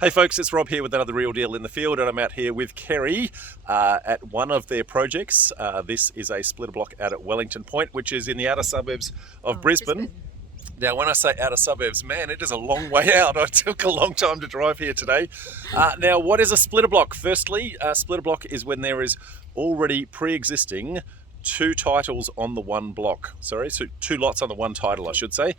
Hey folks, it's Rob here with another Real Deal in the Field, and I'm out here with Kerry at one of their projects. This is a splitter block out at Wellington Point, which is in the outer suburbs of Brisbane. Now, when I say outer suburbs, man, it is a long way out. I took a long time to drive here today. Now, what is a splitter block? Firstly, a splitter block is when there is already pre-existing two titles on the one block. So two lots on the one title, I should say,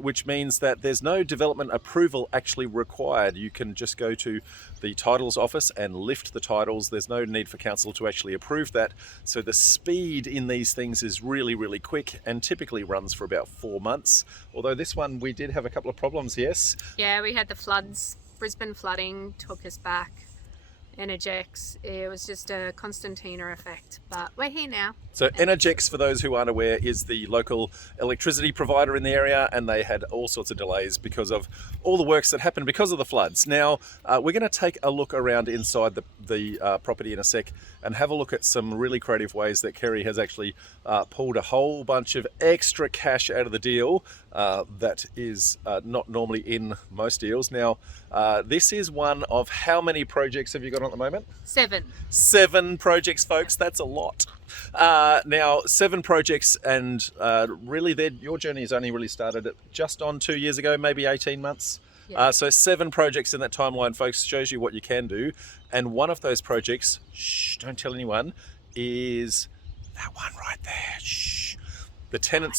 which means that there's no development approval actually required. You can just go to the titles office and lift the titles. There's no need for council to actually approve that. So the speed in these things is really, really quick and typically runs for about 4 months. Although this one, we did have a couple of problems, yes? Yeah, we had the floods. Brisbane flooding took us back. Energex, it was just a Constantina effect, but we're here now. So Energex, for those who aren't aware, is the local electricity provider in the area, and they had all sorts of delays because of all the works that happened because of the floods. Now, we're going to take a look around inside the property in a sec and have a look at some really creative ways that Kerry has actually pulled a whole bunch of extra cash out of the deal that is not normally in most deals. Now, this is one of how many projects have you got on at the moment? 7. 7 projects, folks. That's a lot. Now, 7 projects, and really your journey has only really started just on 2 years ago, maybe 18 months. Yeah. So 7 projects in that timeline, folks, shows you what you can do. And one of those projects, don't tell anyone, is that one right there. Shh. The tenant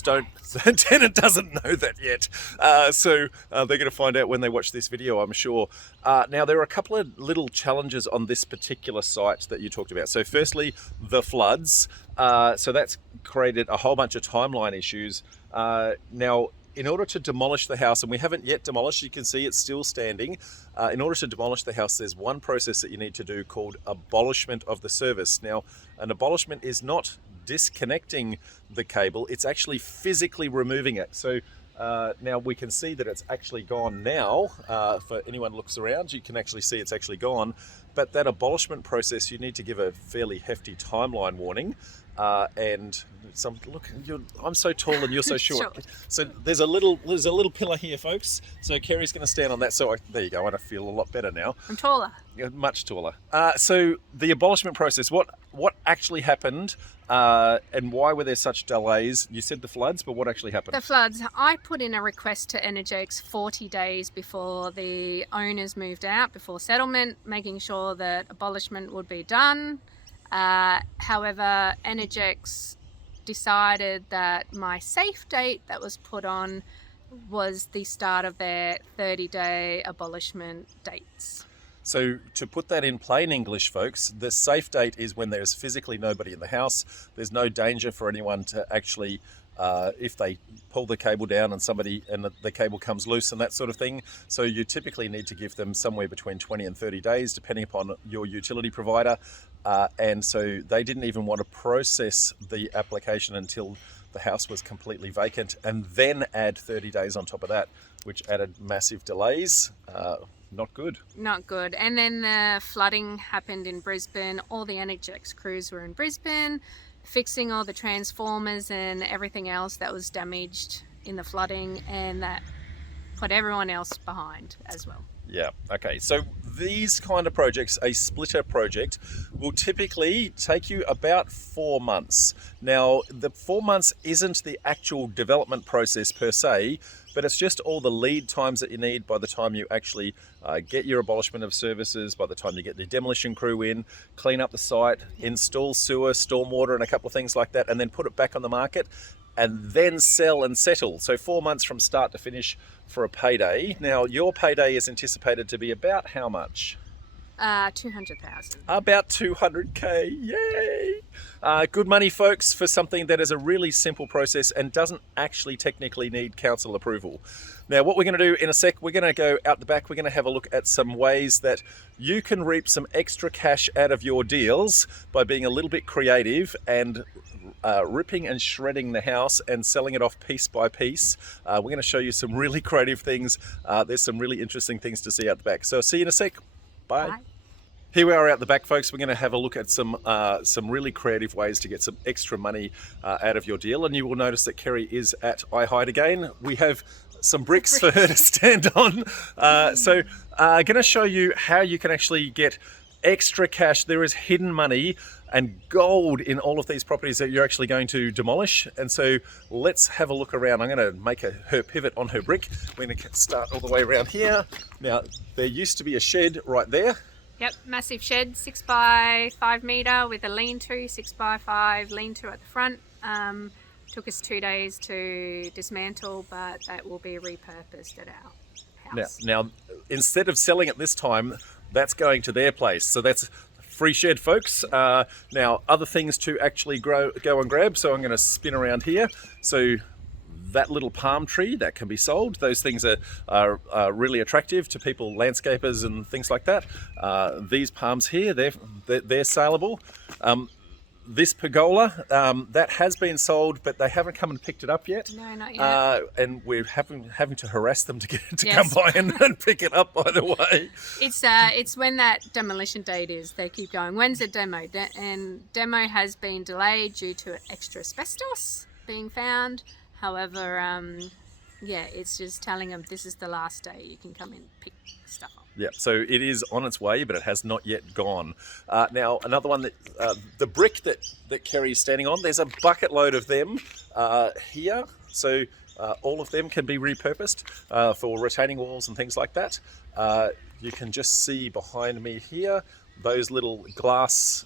doesn't know that yet. So they're going to find out when they watch this video, I'm sure. Now, there are a couple of little challenges on this particular site that you talked about. So firstly, the floods. So that's created a whole bunch of timeline issues. Now, in order to demolish the house, and we haven't yet demolished, you can see it's still standing. In order to demolish the house, there's one process that you need to do called abolishment of the service. Now, an abolishment is not disconnecting the cable, it's actually physically removing it. So now we can see that it's actually gone now. For anyone who looks around, you can actually see it's actually gone. But that abolishment process, you need to give a fairly hefty timeline warning. And I'm so tall and you're so short. Sure. So there's a little pillar here, folks. So Kerry's going to stand on that. So there you go. I feel a lot better now. I'm taller. You're much taller. So the abolishment process. What actually happened, and why were there such delays? You said the floods, but what actually happened? The floods. I put in a request to Energex 40 days before the owners moved out, before settlement, making sure that abolishment would be done. However, Energex decided that my safe date that was put on was the start of their 30-day abolishment dates. So to put that in plain English, folks, the safe date is when there's physically nobody in the house. There's no danger for anyone to actually, if they pull the cable down and the cable comes loose and that sort of thing. So you typically need to give them somewhere between 20 and 30 days, depending upon your utility provider. And so they didn't even want to process the application until the house was completely vacant, and then add 30 days on top of that, which added massive delays. Not good. Not good. And then the flooding happened in Brisbane. All the Energex crews were in Brisbane, fixing all the transformers and everything else that was damaged in the flooding, and that put everyone else behind as well. Yeah, okay. So these kind of projects, a splitter project, will typically take you about 4 months. Now, the 4 months isn't the actual development process per se, but it's just all the lead times that you need by the time you actually get your abolishment of services, by the time you get the demolition crew in, clean up the site, install sewer, stormwater, and a couple of things like that, and then put it back on the market, and then sell and settle. So 4 months from start to finish for a payday. Now, your payday is anticipated to be about how much? 200,000. About 200k, yay! Good money, folks, for something that is a really simple process and doesn't actually technically need council approval. Now, what we're going to do in a sec, we're going to go out the back, we're going to have a look at some ways that you can reap some extra cash out of your deals by being a little bit creative and ripping and shredding the house and selling it off piece by piece. We're going to show you some really creative things. There's some really interesting things to see out the back. So see you in a sec. Bye. Bye. Here we are out the back, folks. We're going to have a look at some really creative ways to get some extra money out of your deal. And you will notice that Kerry is at iHide again. We have some bricks for her to stand on. So going to show you how you can actually get extra cash. There is hidden money and gold in all of these properties that you're actually going to demolish. And so let's have a look around. I'm going to make her pivot on her brick. We're going to start all the way around here. Now, there used to be a shed right there. Yep, massive shed, 6 by 5 metre with a lean-to, 6 by 5 lean-to at the front. Took us 2 days to dismantle, but that will be repurposed at our house. Now, instead of selling it this time, that's going to their place. So that's free shed, folks. Now, other things to actually go and grab. So I'm going to spin around here. So that little palm tree, that can be sold. Those things are really attractive to people, landscapers and things like that. These palms here, they're saleable. This pergola, that has been sold, but they haven't come and picked it up yet. No, not yet. And we're having to harass them to come by and pick it up, by the way. It's when that demolition date is. They keep going, when's the demo? And demo has been delayed due to extra asbestos being found. However, it's just telling them this is the last day you can come in and pick stuff up. Yeah, so it is on its way, but it has not yet gone. Now, another one, that the brick that Kerry's standing on, there's a bucket load of them here. So all of them can be repurposed for retaining walls and things like that. You can just see behind me here, those little glass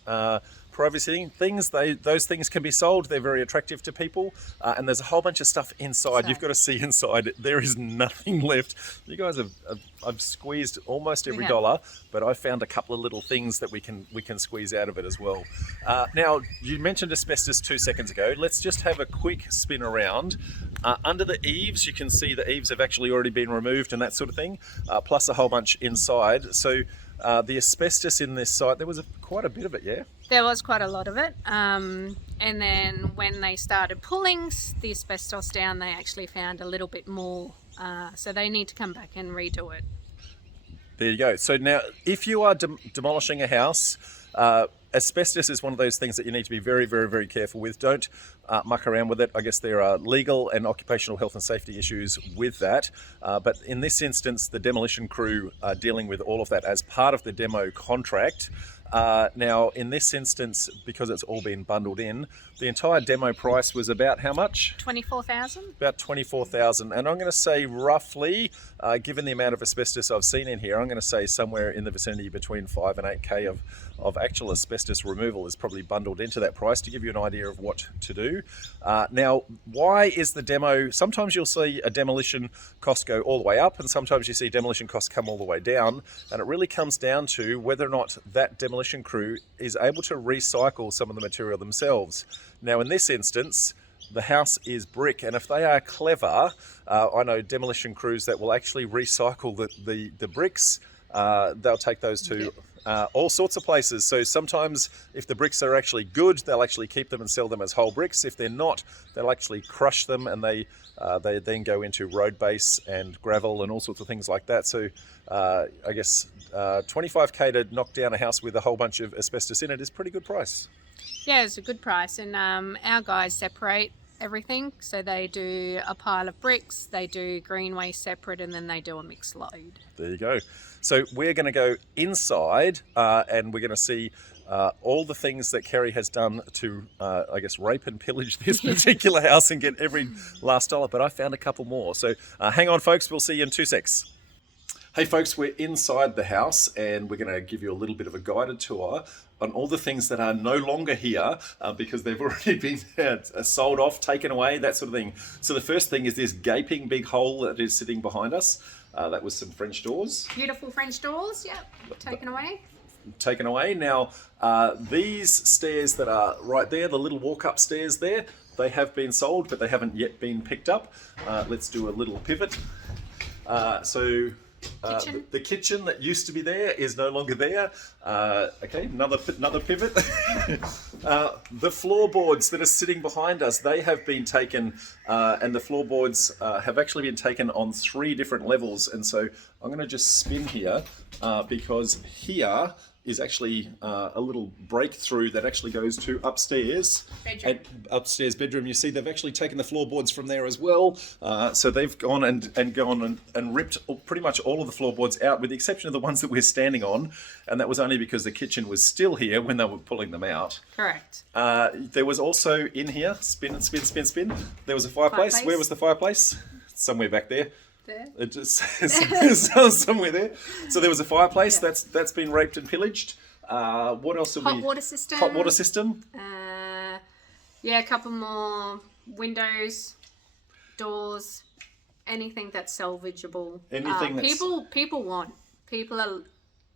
privacy things, those things can be sold. They're very attractive to people, and there's a whole bunch of stuff inside. You've got to see inside. There is nothing left. You guys I've squeezed almost every dollar, but I found a couple of little things that we can squeeze out of it as well. Now, you mentioned asbestos 2 seconds ago. Let's just have a quick spin around. Under the eaves, you can see the eaves have actually already been removed and that sort of thing, plus a whole bunch inside. So the asbestos in this site, there was quite a bit of it, yeah? There was quite a lot of it. And then when they started pulling the asbestos down, they actually found a little bit more. So they need to come back and redo it. There you go. So now, if you are demolishing a house, asbestos is one of those things that you need to be very, very, very careful with. Don't muck around with it. I guess there are legal and occupational health and safety issues with that. But in this instance, the demolition crew are dealing with all of that as part of the demo contract. Now, in this instance, because it's all been bundled in, the entire demo price was about how much? 24,000. About 24,000. And I'm going to say roughly, given the amount of asbestos I've seen in here, I'm going to say somewhere in the vicinity between 5 and 8K of actual asbestos removal is probably bundled into that price to give you an idea of what to do. Now, why is the demo? Sometimes you'll see a demolition cost go all the way up, and sometimes you see demolition costs come all the way down. And it really comes down to whether or not that demolition crew is able to recycle some of the material themselves. Now, in this instance, the house is brick, and if they are clever, I know demolition crews that will actually recycle the bricks. They'll take those to all sorts of places. So sometimes if the bricks are actually good, they'll actually keep them and sell them as whole bricks. If they're not, they'll actually crush them, and they then go into road base and gravel and all sorts of things like that. So I guess 25K to knock down a house with a whole bunch of asbestos in it is a pretty good price. Yeah, it's a good price, and our guys separate everything. So they do a pile of bricks, they do green waste separate, and then they do a mixed load. There you go. So we're going to go inside and we're going to see all the things that Kerry has done to, I guess, rape and pillage this particular house and get every last dollar. But I found a couple more. So hang on, folks. We'll see you in 2 secs. Hey folks, we're inside the house and we're going to give you a little bit of a guided tour on all the things that are no longer here because they've already been sold off, taken away, that sort of thing. So the first thing is this gaping big hole that is sitting behind us. That was some French doors. Beautiful French doors, yep, taken away. Taken away. Now, these stairs that are right there, the little walk-up stairs there, they have been sold, but they haven't yet been picked up. Let's do a little pivot. The kitchen that used to be there is no longer there. Okay, another pivot. The floorboards that are sitting behind us, they have been taken, and the floorboards have actually been taken on 3 different levels. And so I'm going to just spin here because here is actually a little breakthrough that actually goes to upstairs. Bedroom. Upstairs bedroom. You see they've actually taken the floorboards from there as well. So they've gone and ripped pretty much all of the floorboards out, with the exception of the ones that we're standing on, and that was only because the kitchen was still here when they were pulling them out. Correct. There was also in here, spin. There was a fireplace. Where was the fireplace? Somewhere back there. There. It just somewhere there. So there was a fireplace that's been raped and pillaged. What else have we? Hot water system. Hot water system. A couple more windows, doors, anything that's salvageable. Anything that's... People are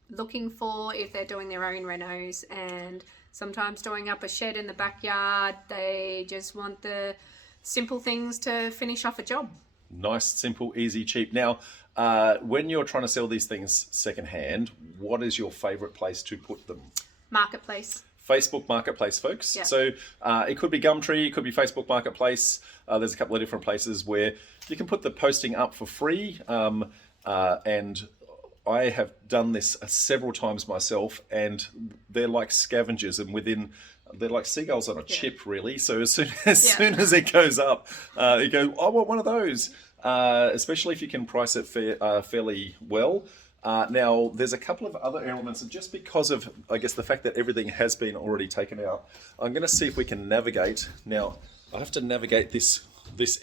looking for, if they're doing their own renos and sometimes doing up a shed in the backyard, they just want the simple things to finish off a job. Nice, simple, easy, cheap. Now, when you're trying to sell these things secondhand, what is your favourite place to put them? Marketplace. Facebook Marketplace, folks. Yep. So it could be Gumtree, it could be Facebook Marketplace. There's a couple of different places where you can put the posting up for free. And I have done this several times myself, and they're like scavengers, and they're like seagulls on a chip, really. So as soon as it goes up, you go, I want one of those. Especially if you can price it fairly well. Now, there's a couple of other elements, and just because of, I guess, the fact that everything has been already taken out, I'm going to see if we can navigate. Now, I have to navigate this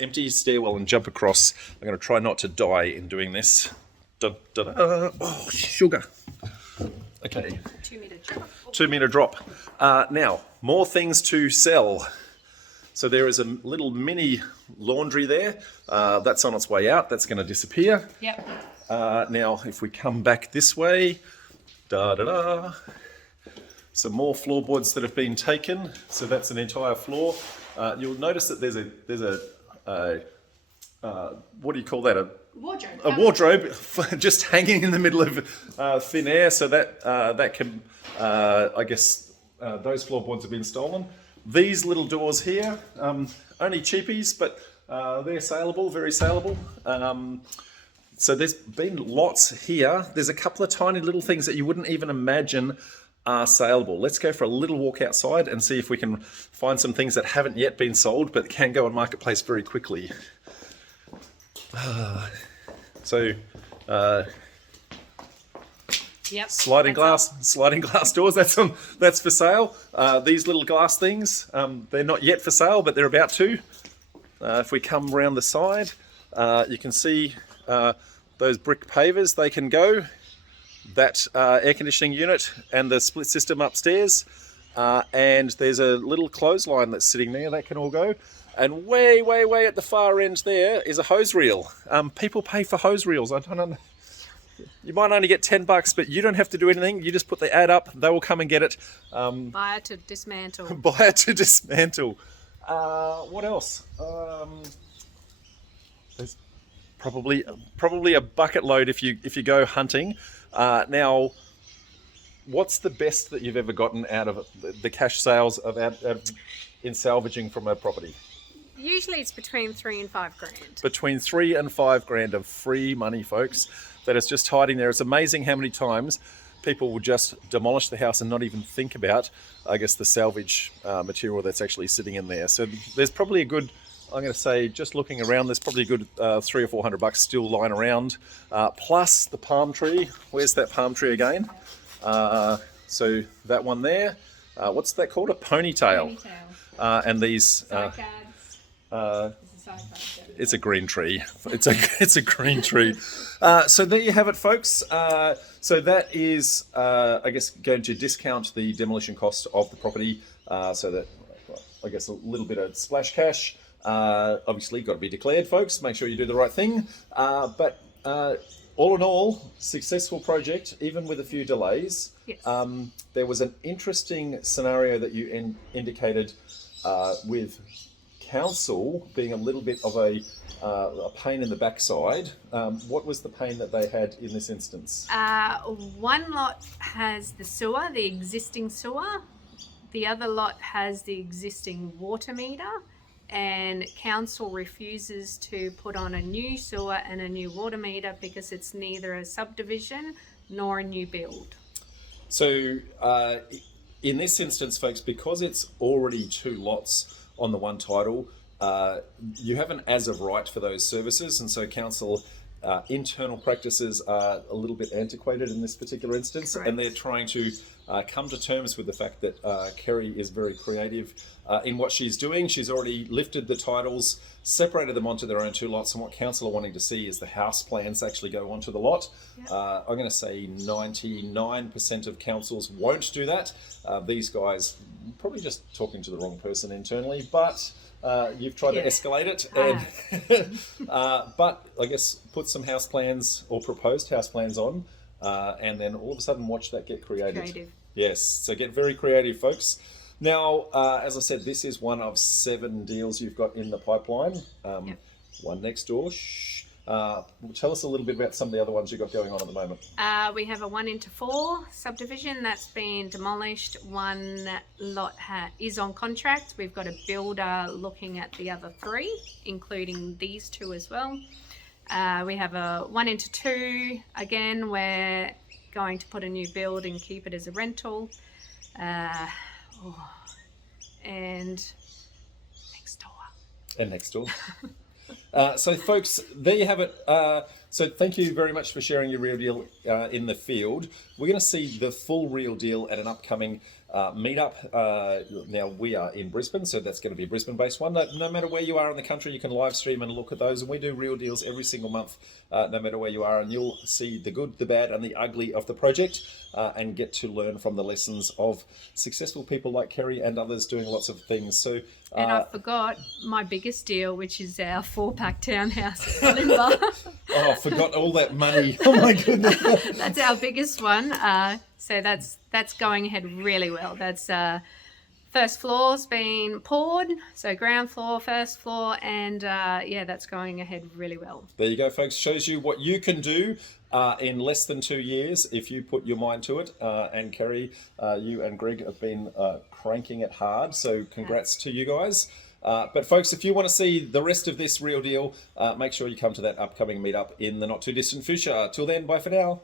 empty stairwell and jump across. I'm going to try not to die in doing this. Oh, sugar. Okay. 2 meter drop. 2 meter drop. Now, more things to sell. So there is a little mini laundry there. That's on its way out. That's going to disappear. Yep. Now, if we come back this way, some more floorboards that have been taken. So that's an entire floor. You'll notice that there's a what do you call that? Wardrobe. A wardrobe just hanging in the middle of thin air. So that can, I guess, those floorboards have been stolen. These little doors here, only cheapies, but they're saleable, very saleable. So there's been lots here. There's a couple of tiny little things that you wouldn't even imagine are saleable. Let's go for a little walk outside and see if we can find some things that haven't yet been sold, but can go on Marketplace very quickly. Yep. Sliding glass doors. That's for sale. These little glass things, they're not yet for sale, but they're about to. If we come around the side, you can see those brick pavers. They can go. That air conditioning unit and the split system upstairs, and there's a little clothesline that's sitting there. That can all go. And way at the far end there is a hose reel. People pay for hose reels. I don't know. You might only get $10, but you don't have to do anything. You just put the ad up. They will come and get it. Buy it to dismantle. Buy it to dismantle. What else? There's probably a bucket load if you go hunting. Now, what's the best that you've ever gotten out of the cash sales in salvaging from a property? Usually it's between $3,000 and $5,000. Between $3,000 and $5,000 of free money, folks, that is just hiding there. It's amazing how many times people will just demolish the house and not even think about, I guess, the salvage material that's actually sitting in there. So there's probably a good, I'm going to say, just looking around, there's probably a good $300 or $400 still lying around. Plus the palm tree. Where's that palm tree again? So that one there. What's that called? A ponytail. And these. It's a green tree. It's a green tree. So there you have it, folks. So that is, I guess, going to discount the demolition cost of the property. So that, I guess, a little bit of splash cash. Obviously, got to be declared, folks. Make sure you do the right thing. But all in all, successful project, even with a few delays. Yes. There was an interesting scenario that you indicated with council being a little bit of a pain in the backside. What was the pain that they had in this instance? One lot has the sewer, the existing sewer. The other lot has the existing water meter, and council refuses to put on a new sewer and a new water meter because it's neither a subdivision nor a new build. So in this instance, folks, because it's already 2 lots on the one title, you have an as of right for those services, and so council internal practices are a little bit antiquated in this particular instance. Correct. And they're trying to come to terms with the fact that Kerry is very creative in what she's doing. She's already lifted the titles, separated them onto their own 2 lots, and what council are wanting to see is the house plans actually go onto the lot. Yep. I'm going to say 99% of councils won't do that. These guys, probably just talking to the wrong person internally, but you've tried to escalate it, and but I guess put some house plans or proposed house plans on, and then all of a sudden watch that get created. Yes, so get very creative, folks. Now, as I said, this is one of 7 deals you've got in the pipeline. One next door. Tell us a little bit about some of the other ones you've got going on at the moment. We have a 1:4 subdivision that's been demolished. One lot is on contract. We've got a builder looking at the other 3, including these 2 as well. We have a 1:2. Again, we're going to put a new build and keep it as a rental. And next door. So folks, there you have it. So thank you very much for sharing your real deal in the field. We're going to see the full real deal at an upcoming meetup. Now we are in Brisbane, so that's going to be a Brisbane-based one. No matter where you are in the country, you can live stream and look at those. And we do real deals every single month, no matter where you are. And you'll see the good, the bad, and the ugly of the project, and get to learn from the lessons of successful people like Kerry and others doing lots of things. So. And I forgot my biggest deal, which is our 4-pack townhouse in Wellington. Oh, I forgot all that money. Oh my goodness. That's our biggest one. So that's going ahead really well. That's first floor's been poured, so ground floor, first floor, and that's going ahead really well. There you go, folks. Shows you what you can do in less than 2 years if you put your mind to it. And Kerry, you and Greg have been cranking it hard, so congrats to you guys. But folks, if you want to see the rest of this real deal, make sure you come to that upcoming meetup in the not too distant future. Till then, bye for now.